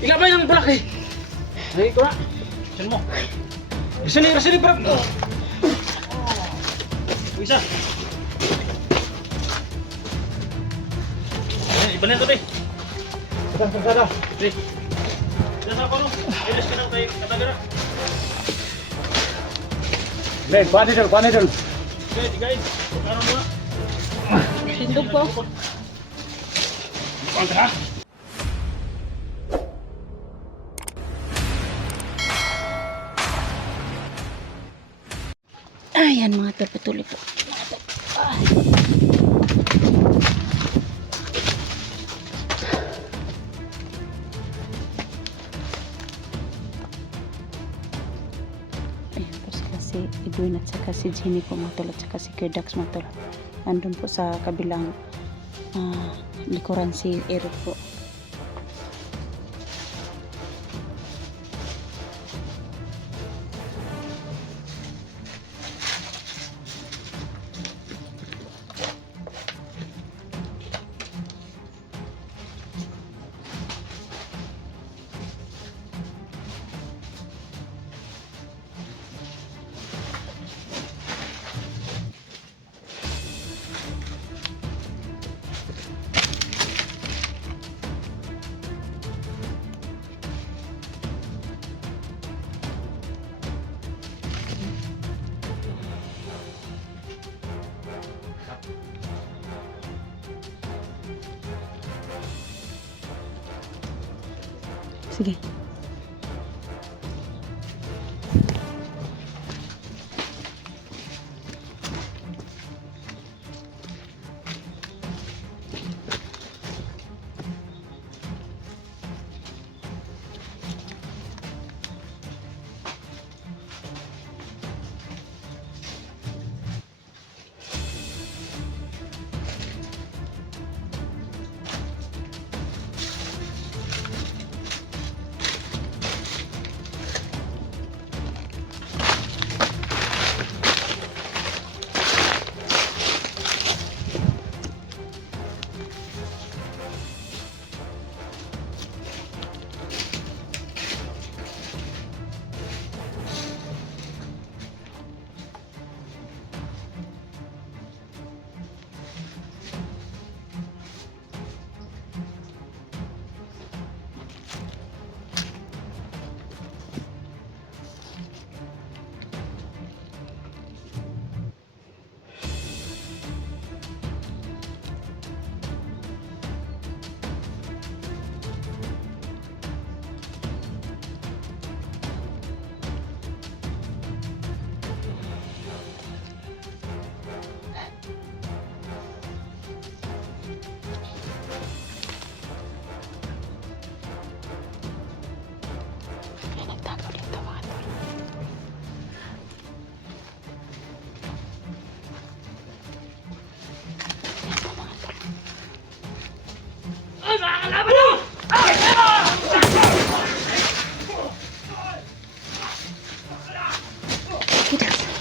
Ilabay ng balak eh. Ay, ito na. Saan mo? Rasali, bro. Isa. Iba na ito, Dre. Kasada. Dre. Dasa ako, no? Ilis ka na tayo katagara. Dre, paano dyan? Dre, guys. Ano mo na? Sindog po. Kontra. Ayan mga tol, patuloy po. Ayan po sila si Edwin at saka si Jenny po mga tol at saka si Kuya Dax mga tol. Andun po sa kabilang likuran si Eric po. Sige.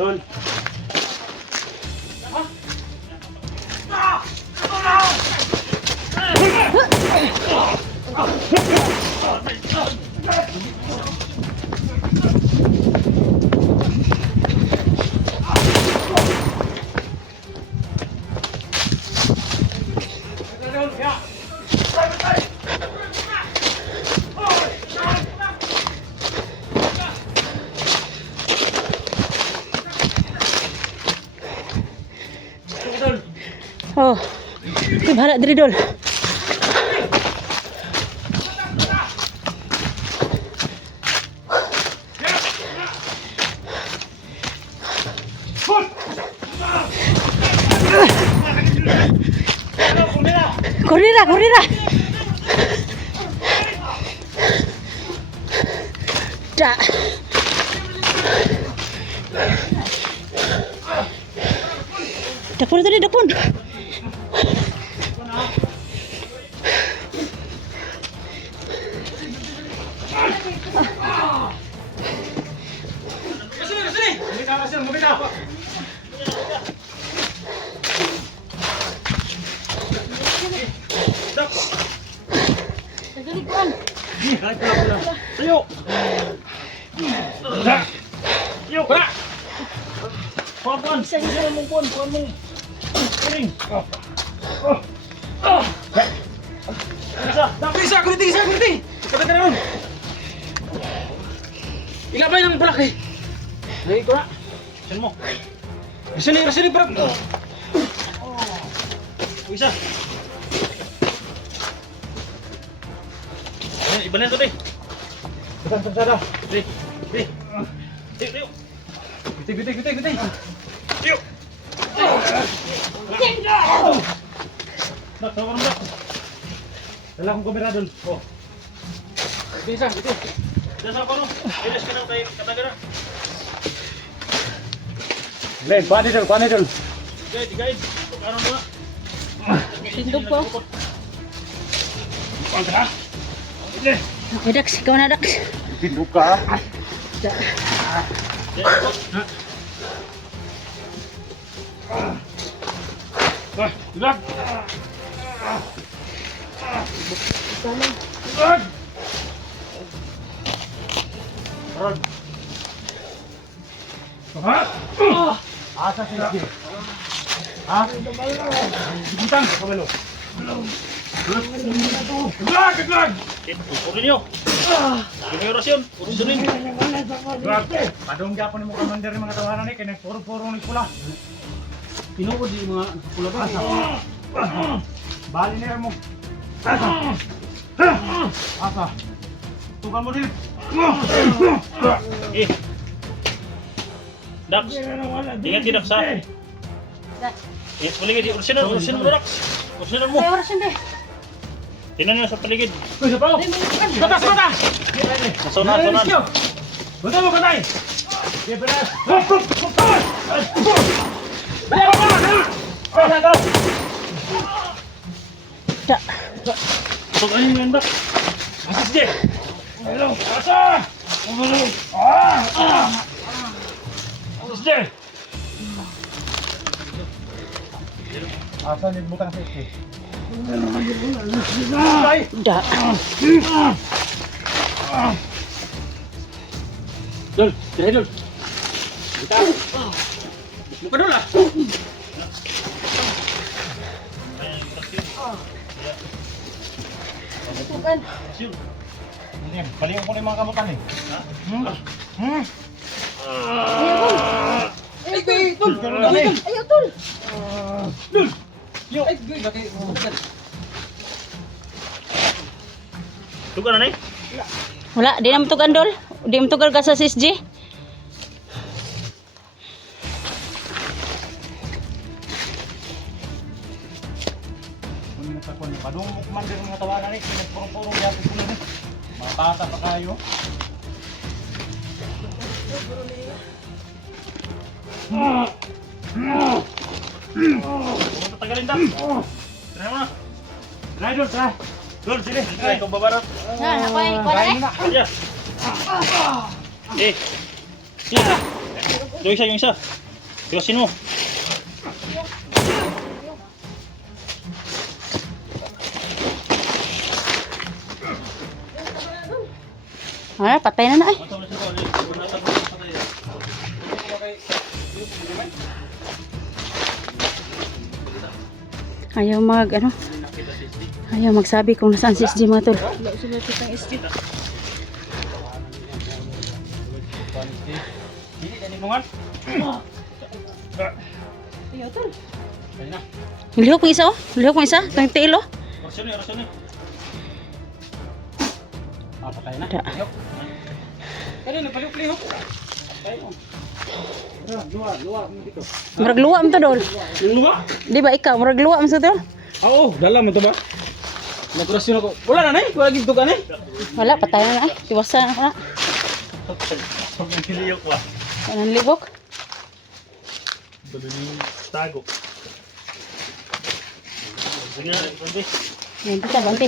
Doon. Oh. Ito bahala diri dol. Corrida. Da. Dakpon tadi dakpon. Tayo! Tayo! Para! Puan! Puan mo, puan! Puan mo! Piling! Isa! Isa, kunti! Kapit ka naman! Ilabay ng bulak eh! Ay, ko na! Saan mo? Rasili, parang... Isa! Ayan, iba na ito, Day! Sada! Day! Day! Tayo! Gutay! Tayo! Nak, tawa ka dala akong kamera doon. Oh. Isa. Dasa ako no. Ilis ka ng tayo katagara. Len, paano dun? Digaid. Ano mo na? Sindog po. Pagka. Ile. Okay, Dax. Ikaw na, Dax. Pindog ka. Dilag. Rod. Asa sila? Bintang. Kamalo. Glag. Puri niyo. Yung orasyon. Orasyonin. Padong Japon mo commander ng mga tawanan ni kaya puro-puro ni pula. Pinuod yung mga pula ba? Bali na mo. Asa. Tukan mo din. Eh. Dax. Ingat ki Dax ha. Ingat paligid. Orasyonan mo Dax. Orasyonan mo. Ay, oras yun, Tinan nyo sa paligid. Uy, sa pao. Bata! Sonan. Bata mo patay. Da. Pasok ano yung Dax. Asis di. Asa! Asis di. Asa ni butang sa iki. Da. Dol. Tira dol. Kita. Buka dol lah. Asyun. Ini balik ko ni mga kamutan eh. Ay, ayaw, tol. Tugan na eh. Wala, di na matugan, Dol. Di matugan ka sa SSG. Padung mo commander ng mga tawanan ni kaya puro-puro yapon pula ni. Mga bata pa kayo. Huwag tatagalin Dax. Tira mo na. Try dol, try. Dol, sini. Tira ikaw babarat. Kuha na. Aja. Eh. Yung isa. Tiwasin mo. Ah, patay na na eh. Ayaw ayaw magsabi kung nasaan si SG mga tol. Ini dari bungan. Lihok mo isa oh. Lihok mo isa. Itong tiil oh. Rasyon ni. Patay na. Da. Kaya nagpalihok-lihok. Luwa mo dito. Murag luwa mo to, Dol. Yung luwa? Di ba ikaw? Murag luwa mo sa tol? Oo, dala mo to ba? Nagrasyon ako. Wala na wala gito ka na. Wala, patay na na eh. Iwasan ako na. Pag niliyok wa. Anong libok? Bagaling tago. Sige na, Banti. Yan, kita, banti.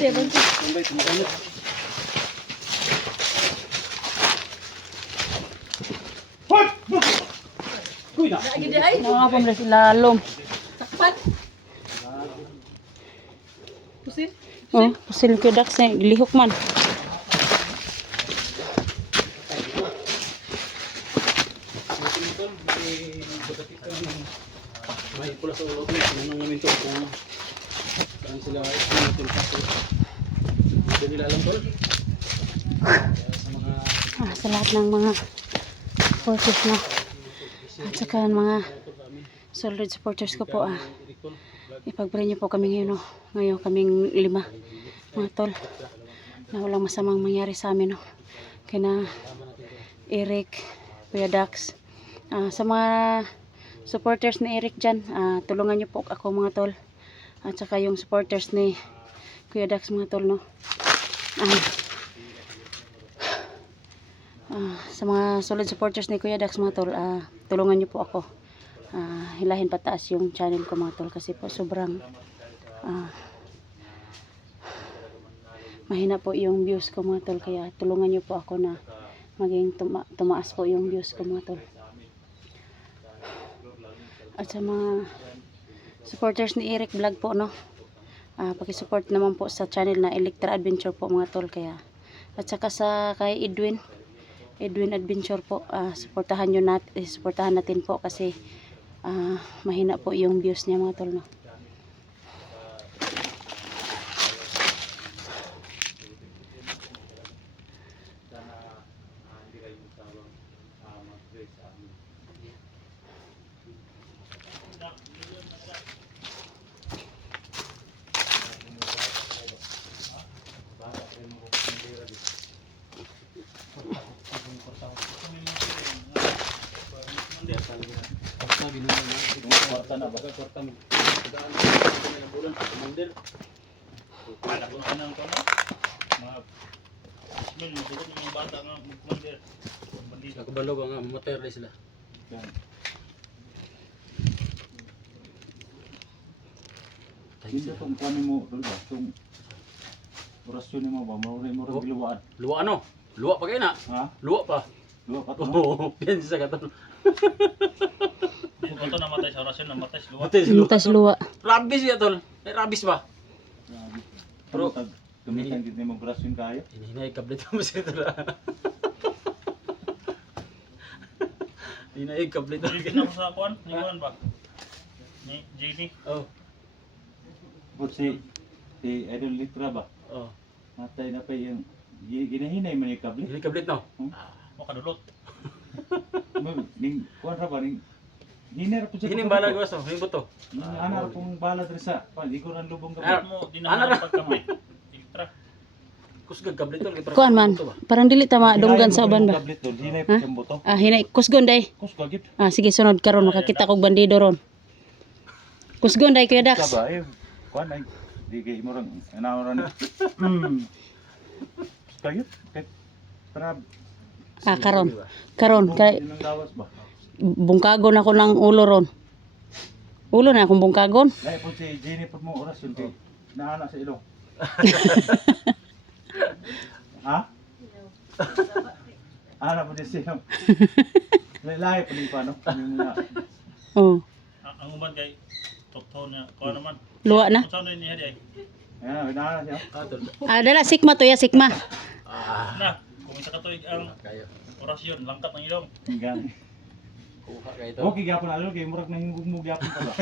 Kuy na. Nakapon na sila lom. Oh, pusil ko Dax eh. Lihok man. tol. Sa mga Sa lahat ng mga supporters na at saka mga solid supporters ko po, ipag-pray niyo po kami ngayon, ngayon kaming 5 mga tol, na walang masamang mangyari sa amin, kina Eric, Kuya Dax, sa mga supporters ni Eric dyan, tulungan niyo po ako mga tol, at saka yung supporters ni Kuya Dax mga tol, no. Sa mga solid supporters ni Kuya Dax mga tol, tulungan niyo po ako, hilahin pataas yung channel ko mga tol, kasi po sobrang mahina po yung views ko mga tol, kaya tulungan niyo po ako na maging tumaas po yung views ko mga tol. At sa mga supporters ni Eric Vlog po, no, pakisupport naman po sa channel na Electra Adventure po mga tol, kaya at saka sa kay Edwin Adventure po, supportahan natin po, kasi mahina po yung views niya mga tol, no. Kwarta na ba? Kwarta mo. Kala ko na nang tono. Mga ismil mo dito yung bata nga magmandir. Bandito. Nakabalog ang mater sila. Hindi itong kuhanin mo, dul ba? Itong orasyon mo ba? Maroon mo rin biluwaan. Luwa ano? Luwa pa kayo na? Ha? Luwa pa. Luwa pa to? Oo, piensa ka to. Ito namatay sa orasyon, namatay sa luwa. Mutas luwa. Rabis ya tol. May rabis ba? Pero, gamitan din mo orasyon kaya. Hinahinay kablit mo siya tol. Hinahinay kablit mo. Hindi na mo sa kuan, ni kuan ba? Ni JD. Oh. But si Idol Litra ba? Oh. Matay na pa yung ginahinay man yung kabli. Hinahinay kablit no. Mo kadulot. Ning kuhan ra ba? Ning hiner po siya. Hining bala ko sa hining buto. Ana pong bala diri sa igo ran lubong Ah, kabli. Mo di na pagkamay. Iltra. Kusgag kablit tol. Kuan man, parang dili tama dunggan sa uban ba. Kabli to, hinay pa siyang buto. Hinay kusgon day. Kus gagit. Sige, sunod karon makakita kog bandido ron. Kusgon day Kuya Dax. Ka ba? Kuhan ay di kay mo ran anaw ran. Kayot kay para Karon kay nang lawas ba? bungkagon ako ng ulo ron. Ulo na akong bungkagon. Dahil po si Jenny po mo orasyon kay naana sa ilong. Ha? Ana po din siya. Lahi po din pa no? Oh, Ang uman kay tokto na kuan naman. luwa na. Unsa na niya di ay? Ayan, naana siya. Ah tol. Dala sikma to ya, sikma. Na, kung isa ka tuig ang Kayo. orasyon, langkat ng ilong. Hinggan. Kuha kayo to. Okay, gyapon na kay murag nang hugmog gyapon pa ba.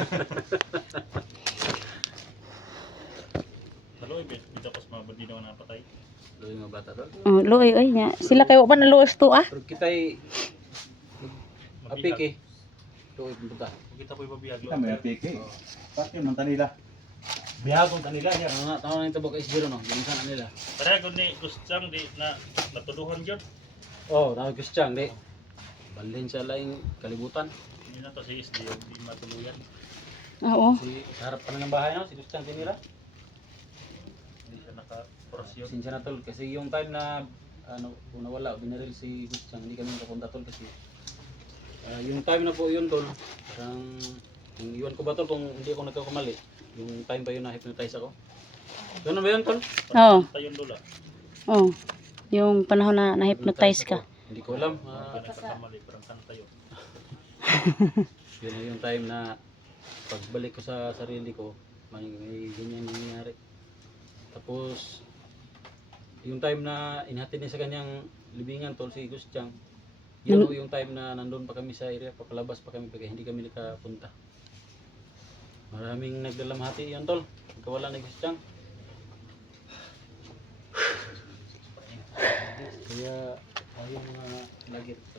Daloy bet, bitaw pas mga bandido nga napatay. Luwi mga bata tol. Luoy oy nya. Sila kayo pa na luos to Pero kita'y apik eh. Luwi punta. Kita po ibabiyag Kita may apike. Pati man tanila. Bihagon tanila ya. Tama na yung tabok is zero no. Ginsan nila. Para gud ni gustang di na natuluhan gyud. Oh, tawag ko siyang di. Balhin siya laing kalibutan. Hindi na to si SD di matuluyan. Oo. Sa harap pa ng bahay no, si Gustang tinira. Hindi siya naka-orasyon. Sinsya na tol kasi yung time na kung nawala binaril si Gustang, hindi kami nakapunta tol kasi yung time na po yun tol, parang yung iwan ko ba tol kung hindi ako nagkakamali. Yung time pa yun na hypnotize ako. Gano'n ba yun tol? Oo. Tayon dula. Oh. Yung panahon na na-hypnotize ka. Hindi ko alam. Nagkakamali parang kan tayo. Yun na yung time na pagbalik ko sa sarili ko, may ganyan nangyayari. Tapos, yung time na inhatid niya sa kanyang libingan tol si Gustang, yun yung time na nandun pa kami sa area, papalabas pa kami kaya hindi kami nakapunta. Maraming nagdalamhati yun tol, nagkawala ni Gustang.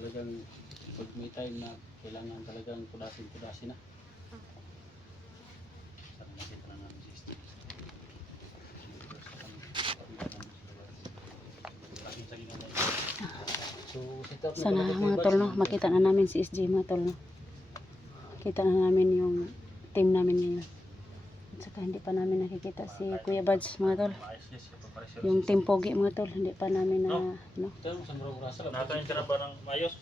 talagang pag may time na kailangan talagang kudasin na. Sana makita na namin si Steve. So, set up na Sana talaga mga tayo, tol, no, Bads. makita na namin si SJ mga tol, no. Kita na namin yung team namin ngayon. At saka hindi pa namin nakikita si Kuya Bads mga tol. Maayos niya siya. Papareserve Yung siya. team Pogi mga tol, hindi pa namin na, no. Ito, sa murang rasa lang. Nakakain ka na ba ng mayos?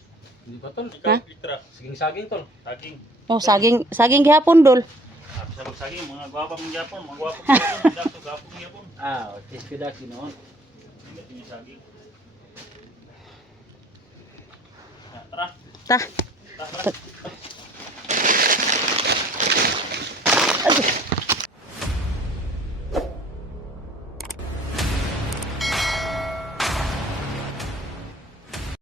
Hindi ba tol? Ikaw, Ha? Itra. Saging tol. Saging. Oh, saging gihapon dol. Ako sa saging, mga gwapa mong Japon, mga gwapa mong Japon, dako gwapa mong Japon. Ah, okay. Kudak ginoon. Hindi yung saging. Tara. Ta. Tara.